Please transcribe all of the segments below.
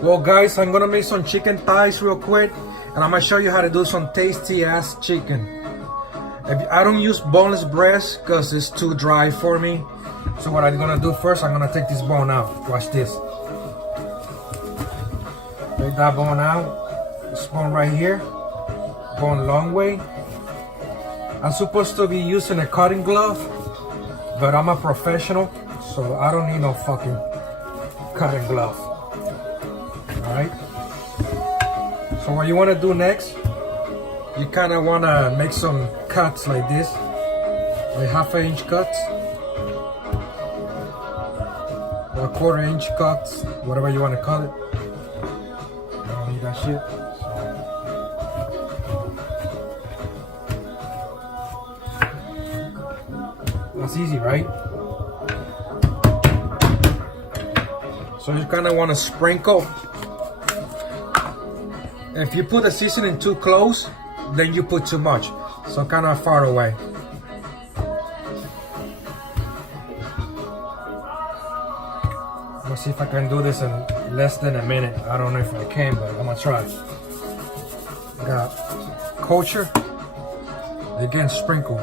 Well guys, I'm gonna make some chicken thighs real quick, and I'm gonna show you how to do some tasty ass chicken. I don't use boneless breast because it's too dry for me. So what I'm gonna do first, I'm gonna take this bone out. Watch this. Take that bone out. This bone right here. Bone long way. I'm supposed to be using a cutting glove, but I'm a professional, so I don't need no fucking cutting glove. Alright? So what you want to do next, you kind of want to make some cuts like this, like 1/2 inch cuts, or 1/4 inch cuts, whatever you want to call it. I don't need that shit. That's easy, right? So you kind of want to sprinkle. If you put the seasoning too close, then you put too much. So kind of far away. Let's see if I can do this in less than a minute. I don't know if I can, but I'm gonna try. Got kosher. Again, sprinkle.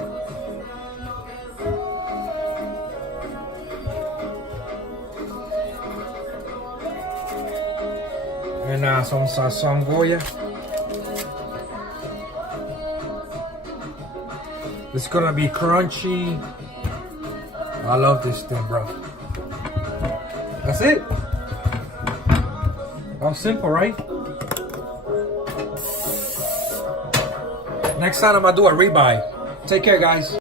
And some sazon Goya. It's gonna be crunchy. I love this thing, bro. That's it. How simple, right? Next time I'm gonna do a ribeye. Take care, guys.